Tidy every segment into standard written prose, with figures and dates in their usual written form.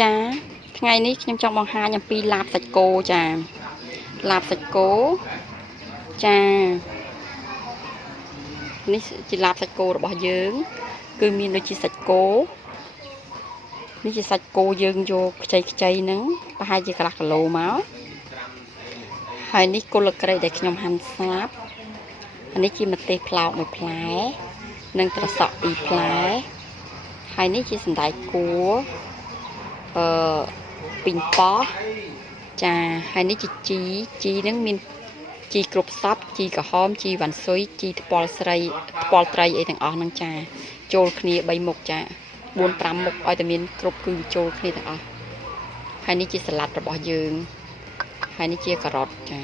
ចាថ្ងៃនេះខ្ញុំចង់បង្ហាញអំពីឡាបសាច់គោចាឡាបសាច់គោចានេះជាឡាបសាច់គោរបស់យើងគឺមានដូចជាសាច់គោនេះជាសាច់គោយើងយកខ្ចីហ្នឹងប្រហែលជាកន្លះគីឡូមកហើយនេះគល់ក្រេដែលខ្ញុំហាន់ស្លាប់នេះជាម្ទេសផ្លោក1ផ្លែនិងត្រសក់2ផ្លែហើយនេះជាសណ្តែកគួរពីងប៉ោះចាហើយនេះជាជីនឹងមានជីគ្រប់សពជីក្រហមជីវ៉ាន់ស៊ុយជីថ្ពាល់ស្រីថ្ពាល់ត្រីអីទាំងអស់ហ្នឹងចាចូលគ្នា3មុខចា4 5មុខឲ្យតែមានគ្រប់គឺចូលគ្នាទាំងអស់ហើយនេះជាសាឡាត់របស់យើងហើយនេះជាការ៉ុតចា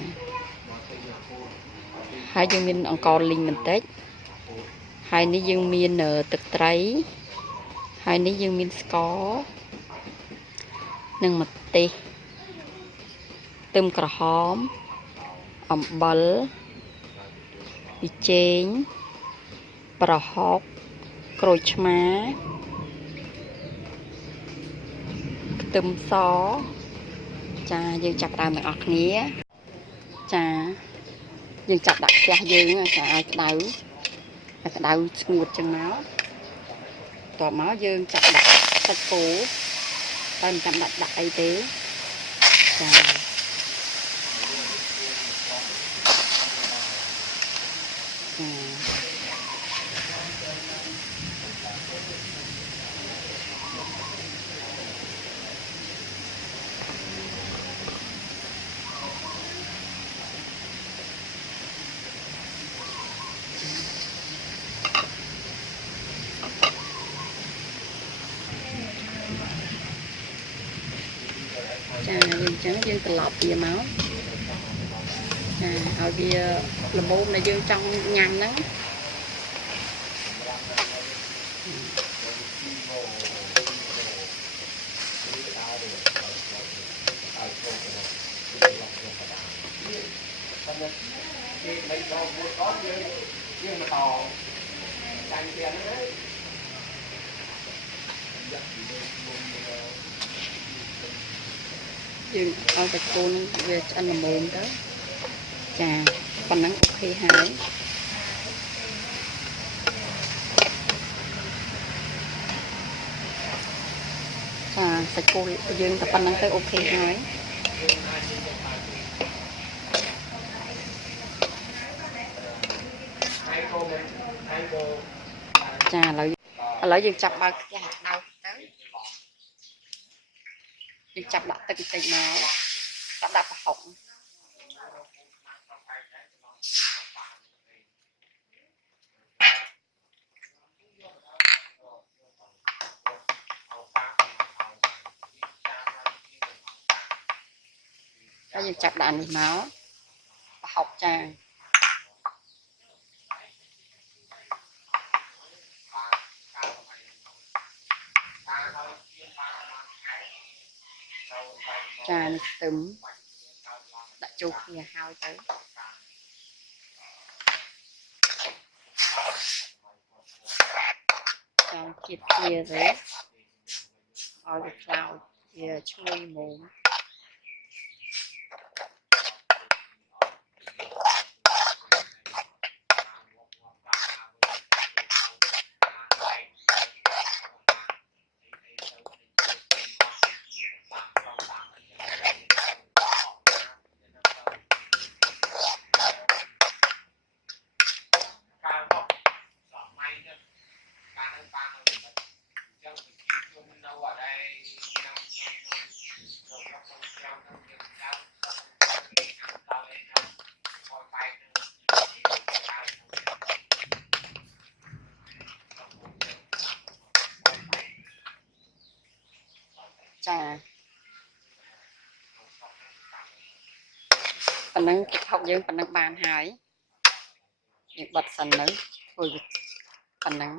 ហើយយើងមានអង្ករលីងបន្តិចហើយនេះយើងមានទឹកត្រីហើយនេះយើងមានស្ករនិងម្ទេសខ្ទឹមក្រហមអំបិលប៊ីចេងប្រហុកក្រូចឆ្មាខ្ទឹមសចាយើងចាប់ដើមទាំងអស់គ្នាចាយើងចាប់ដាក់ខ្ទះយើងចាឲ្យក្តៅស្ងួតចឹងមកតបមកយើងចាប់ដាក់សាច់គោតែមិនចាំដាក់អីទេចាយើងត្រឡប់វាមកចាឲ្យវាល្មមដែលយើងចង់ញ៉ាំហ្នឹងយើងឲ្យសាច់គោនឹងវាឆ្អិនល្មមទៅចាប៉ុណ្ណឹងអូខេហើយចាសាច់គោយើងតែប៉ុណ្ណឹងទៅអូខេហើយចាឥឡូវយើងចាប់បើកខ្ទះដៅទៅយើងចាប់ដាក់ទឹកបន្តិចមកដាក់ប្រហុកហើយយើងចាប់ដាក់នេះមកប្រហុកចាចានេះខ្ទឹមដាក់ចូលគ្នាហើយទៅចាំជាតិគ្នាទៅឲ្យវាខ្លោចវាឈ្ងុយមុំចាប៉ុណ្ណឹងទឹកហុកយើងប៉ុណ្ណឹងបានហើយយើងបិទសិនទៅធ្វើប៉ុណ្ណឹង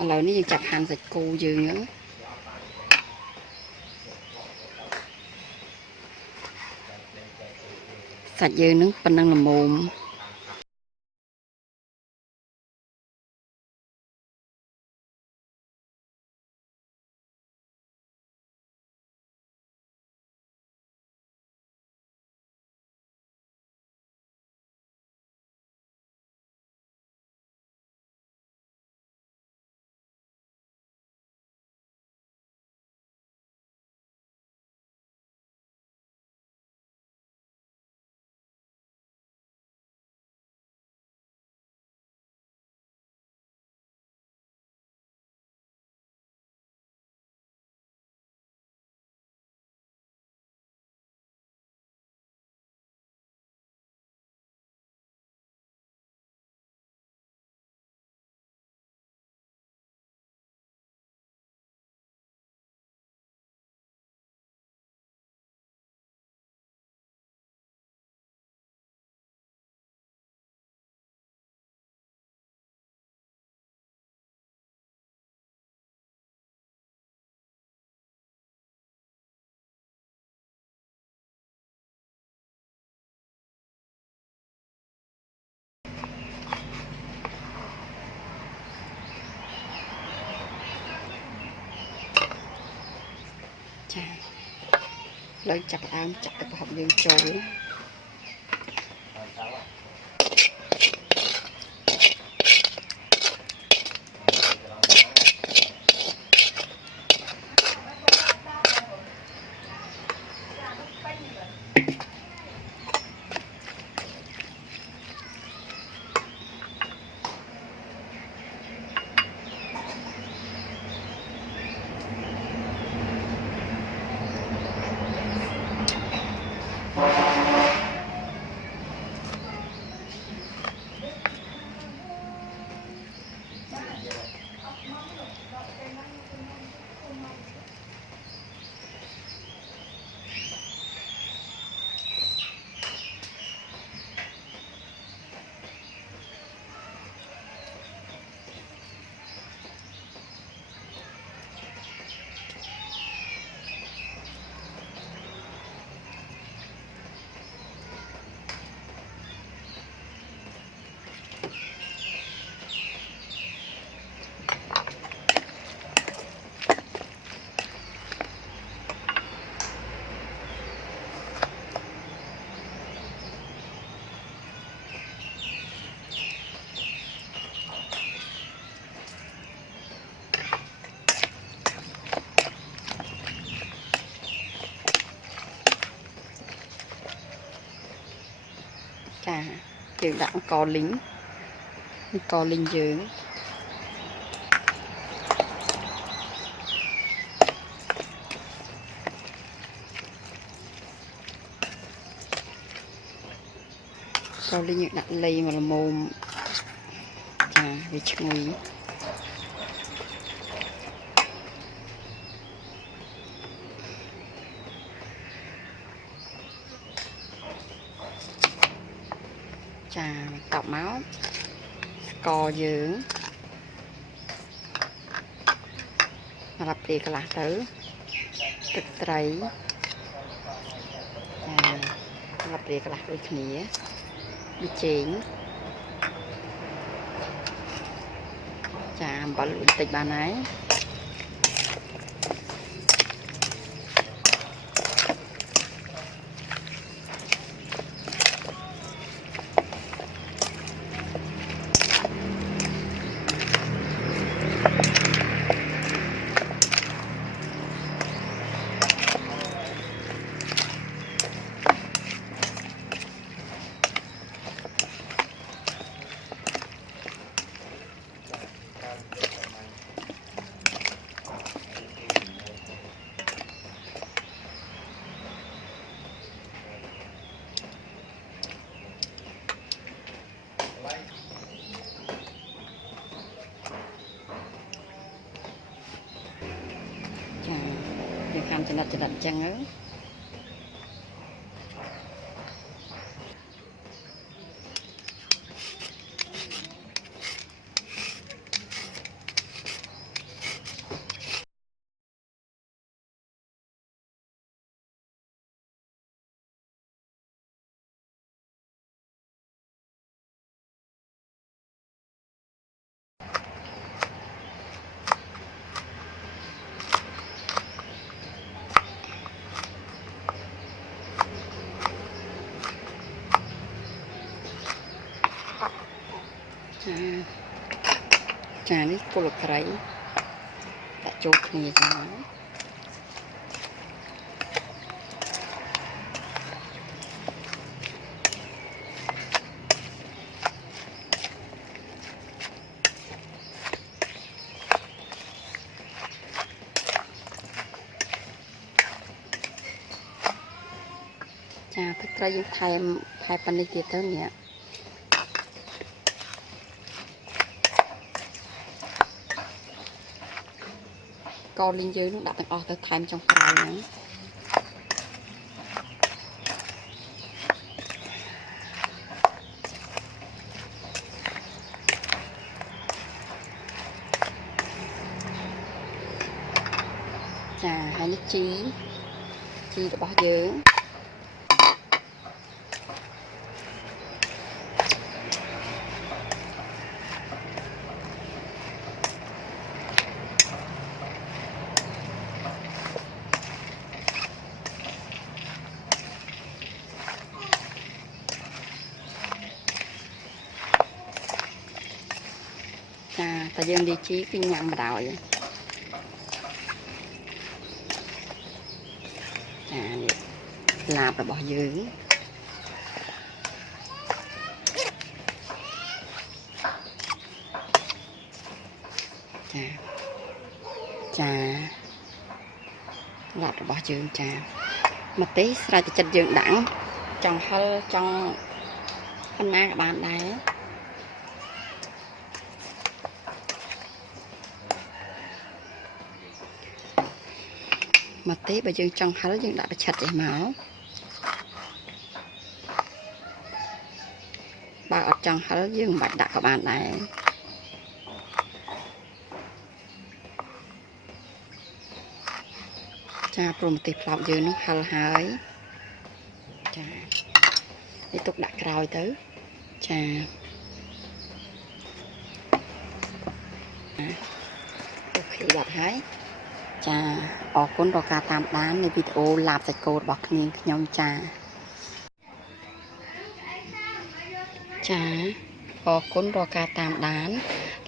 ឥឡូវនេះយើងចាប់ហាន់សាច់គោយើងសាច់យើងនឹងប៉ុណ្ណឹងល្មម lấy chặt áo chặt cái hộp dương trôi chà trường đã có lính dưỡng có lính dưỡng đặt ly mà là mồm chà vì nguy chà tọc máu co dưỡngรับเรียกหลักtửตึกไตรรับเรียกหลักด้วยขณีดิเจงจามบอลลูนติดบานไหนทำจะดัดจังเอ้ยchàនេះគល់ត្រីដាក់ចូលគ្នាចឹងចាទឹកត្រីយើងថែមប៉ុណ្នេះទៀតទៅនេះកលីងយើងនឹងដាក់ទាំងអស់ទៅថែមចុងក្រោយហ្នឹងចាហើយនេះជីរបស់យើង តែយើងលាយជីគឺញ៉ាំបណ្ដោយចានេះឡាបរបស់យើងចាឡាបរបស់យើងចាម្ទេសស្រេចតែចិត្តយើងដាក់ចង់ហិលចង់ប៉ុណ្ណាក៏បានដែរម្ទេសបើយើងចង់ហិលយើងដាក់បច្ឆិតចេះមកបើអត់ចង់ហិលយើងមិនបាច់ដាក់ក៏បានដែរចាព្រោះម្ទេសផ្លោកយើងនោះហិលហើយចានេះទុកដាក់ក្រោយទៅចាអូខេបាត់ហើយចាអរគុណដល់ការតាមដាននៃវីដេអូឡាបសាច់គោរបស់ខ្ញុំចាអរគុណដល់ការតាមដាន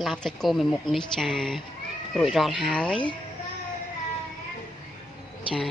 ឡាបសាច់គោមួយមុខនេះចារួចរាល់ហើយចា